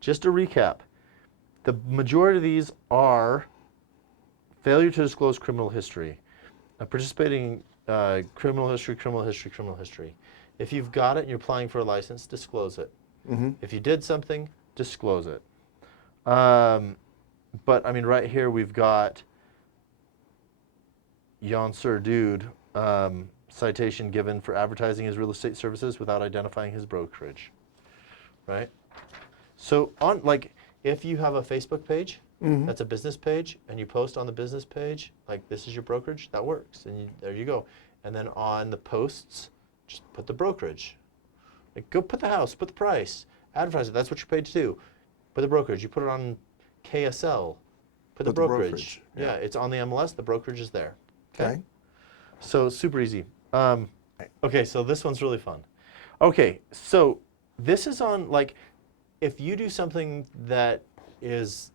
just to recap, the majority of these are failure to disclose criminal history, participating criminal history. If you've got it and you're applying for a license, disclose it. If you did something, disclose it. But I mean, right here we've got Yon Sir Dude, citation given for advertising his real estate services without identifying his brokerage, right? So on, like, if you have a Facebook page, that's a business page, and you post on the business page, like, this is your brokerage, that works, and there you go. And then on the posts, just put the brokerage. Like, go put the house, put the price, advertise it, that's what you're paid to do. Put the brokerage, you put it on KSL, put the brokerage. Yeah, it's on the MLS, the brokerage is there. Okay. So super easy. Okay, so this one's really fun. Okay, so this is on, like, if you do something that is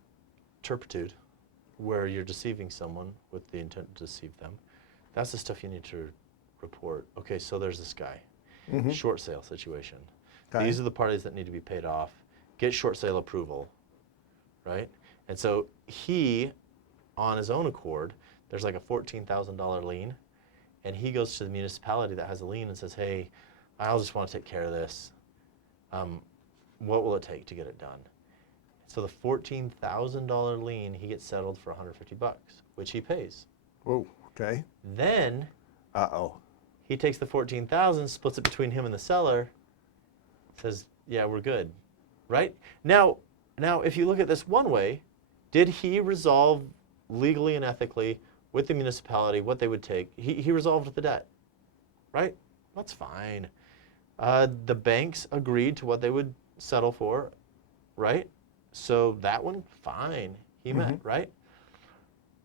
turpitude, where you're deceiving someone with the intent to deceive them, that's the stuff you need to report. Okay, so there's this guy, short sale situation. These are the parties that need to be paid off. Get short sale approval, right? And so he, on his own accord, there's like a $14,000 lien, and he goes to the municipality that has a lien and says, hey, I just want to take care of this. What will it take to get it done? So the $14,000 lien, he gets settled for $150, which he pays. Whoa, okay. Then he takes the $14,000, splits it between him and the seller, says, yeah, we're good, right? Now, if you look at this one way, did he resolve legally and ethically with the municipality what they would take? He resolved the debt, right? That's fine. The banks agreed to what they would settle for, right? So that one, fine, he met, right?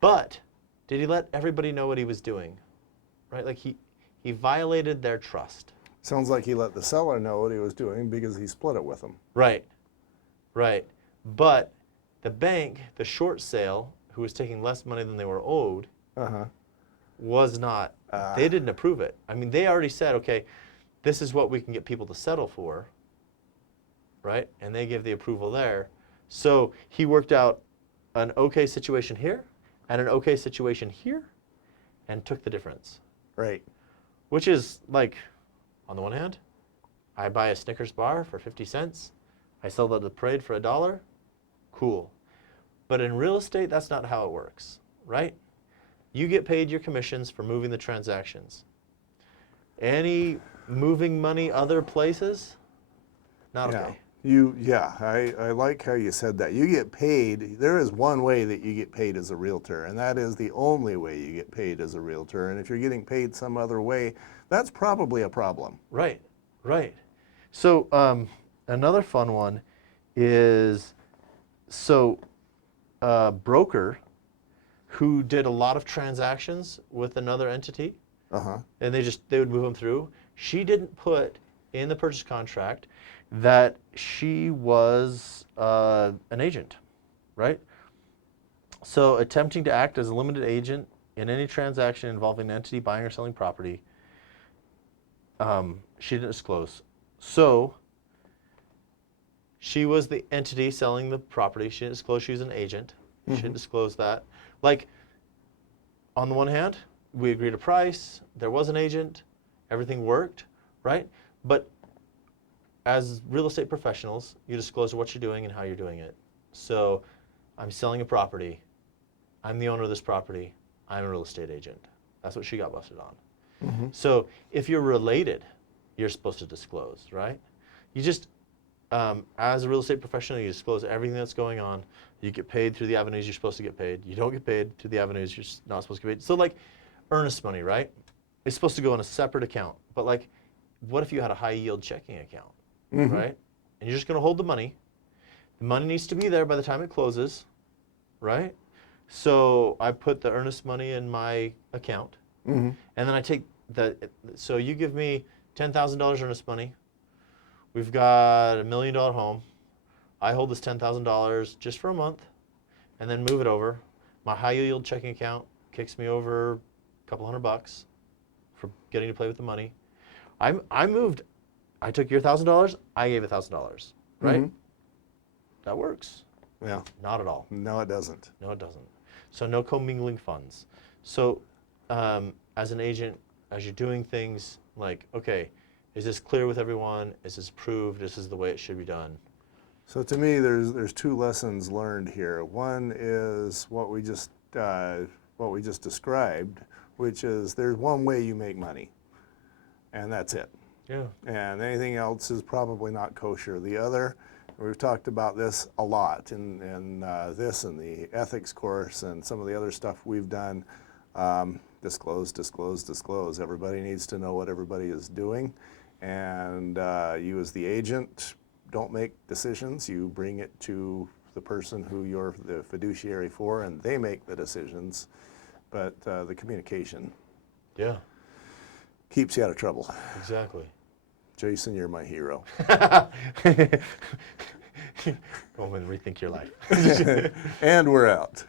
But did he let everybody know what he was doing, right? Like he violated their trust. Sounds like he let the seller know what he was doing because he split it with them. Right, right. But the bank, the short sale, who was taking less money than they were owed, was not, they didn't approve it. I mean, they already said, okay, this is what we can get people to settle for, right? And they give the approval there. So he worked out an okay situation here and an okay situation here and took the difference. Right. Which is like, on the one hand, I buy a Snickers bar for 50 cents. I sell that at the parade for $1. Cool. But in real estate, that's not how it works, right? You get paid your commissions for moving the transactions. Any moving money other places, not okay. I like how you said that. You get paid, there is one way that you get paid as a realtor, and that is the only way you get paid as a realtor. And if you're getting paid some other way, that's probably a problem. Right, right. So another fun one is, a broker who did a lot of transactions with another entity, and they would move them through. She didn't put in the purchase contract that she was an agent, right? So attempting to act as a limited agent in any transaction involving an entity buying or selling property, she didn't disclose. So she was the entity selling the property. She didn't disclose she was an agent. She didn't disclose that. Like, on the one hand, we agreed a price, there was an agent, everything worked, right? But as real estate professionals, you disclose what you're doing and how you're doing it. So I'm selling a property. I'm the owner of this property. I'm a real estate agent. That's what she got busted on. So if you're related, you're supposed to disclose, right? You just, as a real estate professional, you disclose everything that's going on. You get paid through the avenues you're supposed to get paid. You don't get paid through the avenues you're not supposed to get paid. So like earnest money, right? It's supposed to go in a separate account. But like, what if you had a high yield checking account, right? And you're just gonna hold the money. The money needs to be there by the time it closes, right? So I put the earnest money in my account, and then I take so you give me $10,000 earnest money. We've got $1 million home. I hold this $10,000 just for a month, and then move it over. My high yield checking account kicks me over a couple $100 for getting to play with the money. I took your $1,000, I gave $1,000, right? that works. Yeah. Not at all. No, it doesn't. No, it doesn't. So no commingling funds. So as an agent, as you're doing things, like, okay, is this clear with everyone? Is this approved? This is the way it should be done. So to me, there's two lessons learned here. One is what we just described, which is there's one way you make money, and that's it. Yeah. And anything else is probably not kosher. The other, we've talked about this a lot in this and the ethics course and some of the other stuff we've done. Disclose, disclose, disclose. Everybody needs to know what everybody is doing, and you as the agent don't make decisions. You bring it to the person who you're the fiduciary for, and they make the decisions. But the communication Yeah. keeps you out of trouble. Exactly. Jason, you're my hero. Go home and rethink your life. And we're out.